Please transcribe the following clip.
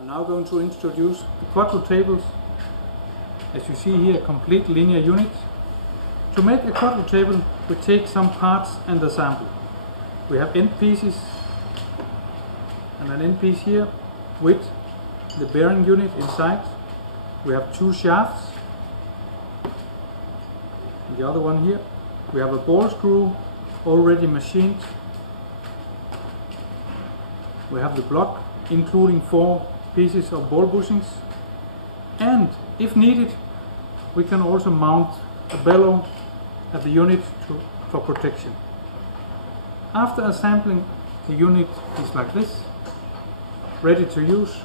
I'm now going to introduce the quadro tables. As you see here, complete linear unit. To make a quadro table, we take some parts and assemble. We have end pieces and an end piece here with the bearing unit inside. We have two shafts. And the other one here. We have a ball screw already machined. We have the block including 4 pieces of ball bushings, and if needed we can also mount a bellow at the unit for protection. After assembling, the unit is like this, ready to use.